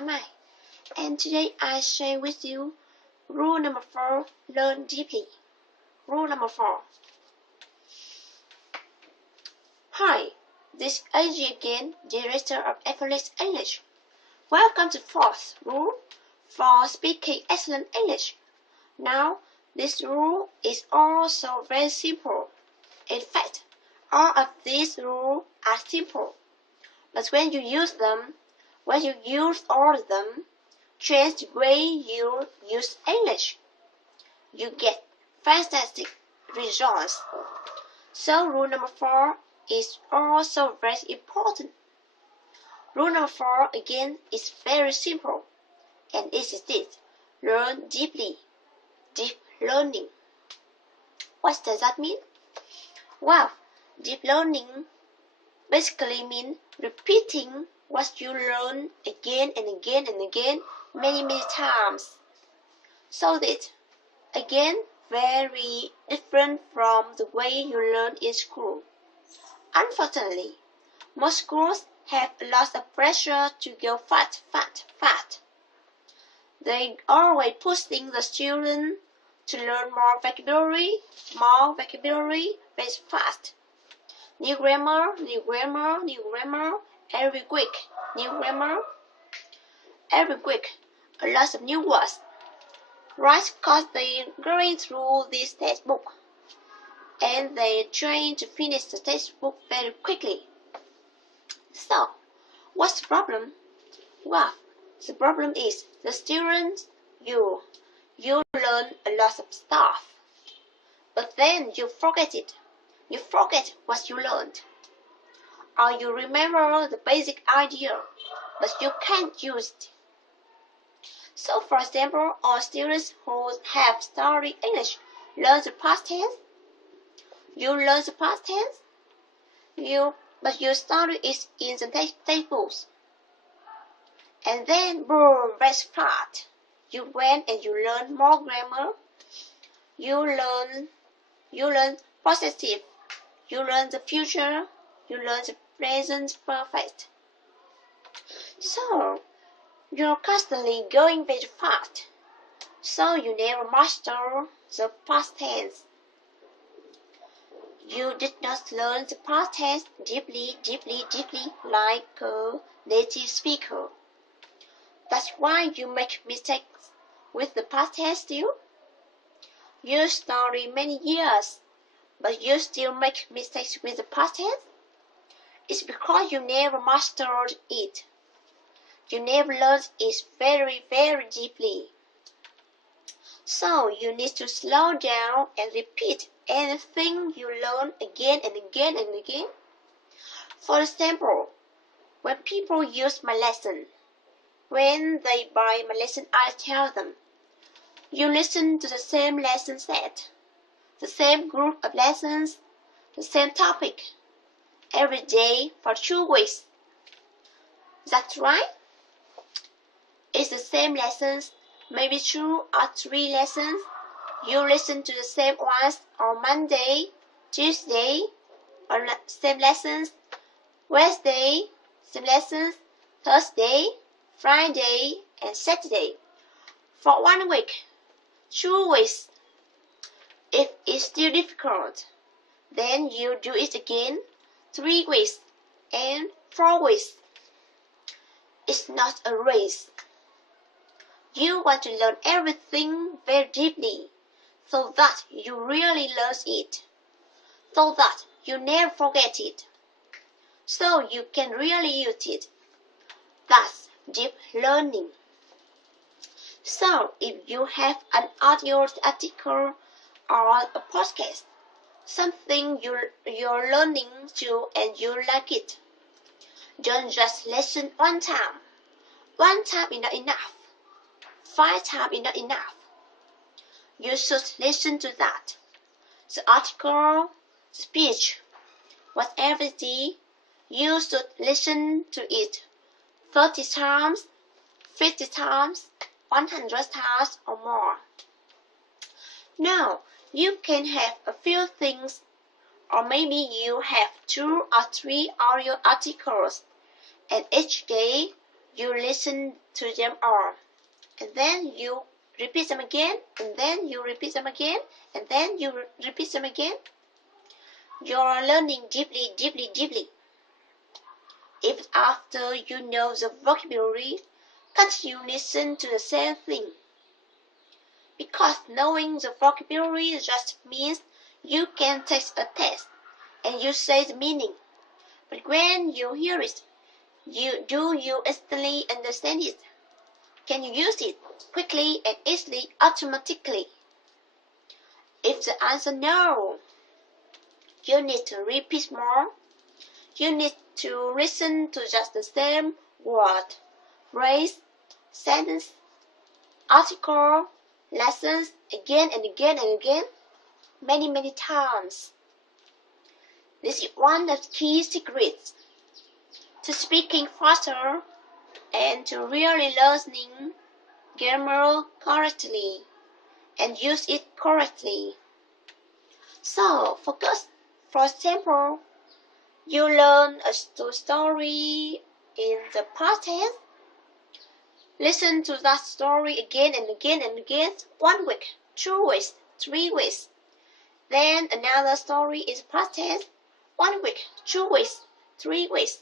I'm Mai, and today I share with you rule number 4, learn deeply. Rule number 4. Hi, this is AG again, Director of Effortless English. Welcome to 4th rule for speaking excellent English. Now, this rule is also very simple. In fact, all of these rules are simple. But when you use all of them, change the way you use English, you get fantastic results. So rule number 4 is also very important. Rule number 4 again is very simple, and it is this: learn deeply. Deep learning. What does that mean? Well, deep learning basically means repeating what you learn again and again and again many times. So that, again, very different from the way you learn in school. Unfortunately, most schools have a lot of pressure to go fast. They always pushing the student to learn more vocabulary very fast. New grammar, every week, a lot of new words. Right, because they're going through this textbook, and they're trying to finish the textbook very quickly. So, what's the problem? Well, the problem is the students, you learn a lot of stuff, but then you forget it. You forget what you learned. Or you remember the basic idea, but you can't use it. So, for example, all students who have studied English learn the past tense. You learn the past tense, but you study it in the textbooks. And then, boom, very fast. You went and you learn more grammar. You learn possessive. You learn the future. You learn the present perfect. So, you're constantly going very fast. So you never master the past tense. You did not learn the past tense deeply like a native speaker. That's why you make mistakes with the past tense still. You study many years, but you still make mistakes with the past tense. It's because you never mastered it. You never learned it very deeply. So you need to slow down and repeat anything you learn again and again and again. For example, when people use my lesson, when they buy my lesson, I tell them, you listen to the same lesson set, the same group of lessons, the same topic, every day for 2 weeks. That's right. It's the same lessons, maybe 2 or 3 lessons. You listen to the same ones on Monday, Tuesday, or same lessons, Wednesday, same lessons, Thursday, Friday, and Saturday. For 1 week, 2 weeks. If it's still difficult, then you do it again, 3 weeks, and 4 weeks. It's not a race. You want to learn everything very deeply, so that you really learn it, so that you never forget it, so you can really use it. That's deep learning. So if you have an audio article or a podcast, something you're learning to and you like it, don't just listen one time. One time is not enough. 5 times is not enough. You should listen to that. The article, the speech, whatever it is, you should listen to it 30 times, 50 times, 100 times or more. Now, you can have a few things, or maybe you have 2 or 3 audio articles, and each day You listen to them all, and then you repeat them again, and then you repeat them again, and then you repeat them again. You're learning deeply, deeply, deeply. If after you know the vocabulary, can't you listen to the same thing? Because knowing the vocabulary just means you can take a test and you say the meaning. But when you hear it, do you instantly understand it? Can you use it quickly and easily, automatically? If the answer no, you need to repeat more. You need to listen to just the same word, phrase, sentence, article, lessons again and again and again, many, many times. This is one of the key secrets to speaking faster and to really learning grammar correctly and use it correctly. So, focus. For example, you learn a story in the past tense. Listen to that story again and again and again, 1 week, 2 weeks, 3 weeks. Then another story is past tense, 1 week, 2 weeks, 3 weeks.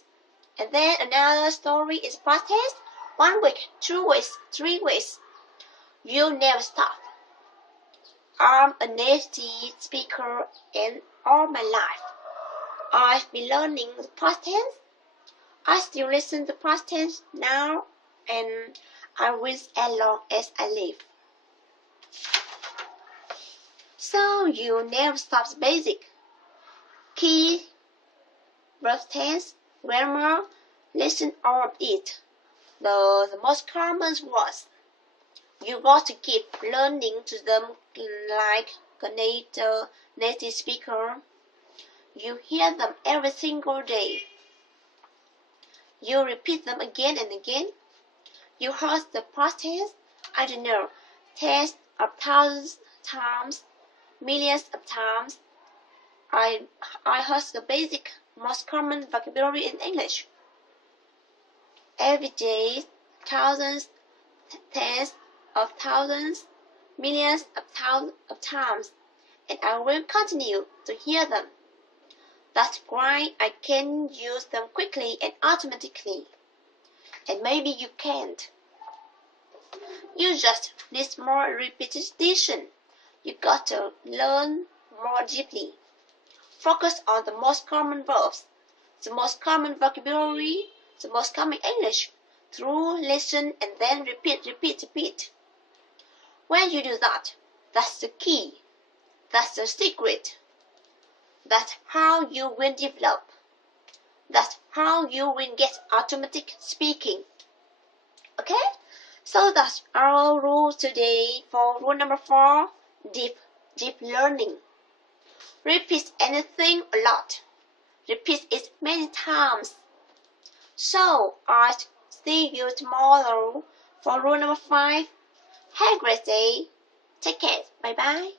And then another story is past tense, 1 week, 2 weeks, 3 weeks. You never stop. I'm a native speaker and all my life I've been learning the past tense. I still listen to past tense now, and I will as long as I live. So you never stop the basic. Key, verb tense, grammar, listen all of it. The most common words. You got to keep learning to them like a native speaker. You hear them every single day. You repeat them again and again. You heard the past tense, I don't know, tens of thousands times, millions of times. I heard the basic, most common vocabulary in English. Every day, thousands, tens of thousands, millions of times, and I will continue to hear them. That's why I can use them quickly and automatically. And maybe you can't. You just need more repetition. You got to learn more deeply. Focus on the most common verbs, the most common vocabulary, the most common English, through listen and then repeat. When you do that, that's the key. That's the secret. That's how you will develop. That's how you will get automatic speaking. Okay? So that's our rule today for rule number 4, deep learning. Repeat anything a lot. Repeat it many times. So I'll see you tomorrow for rule number 5. Have a great day. Take care. Bye bye.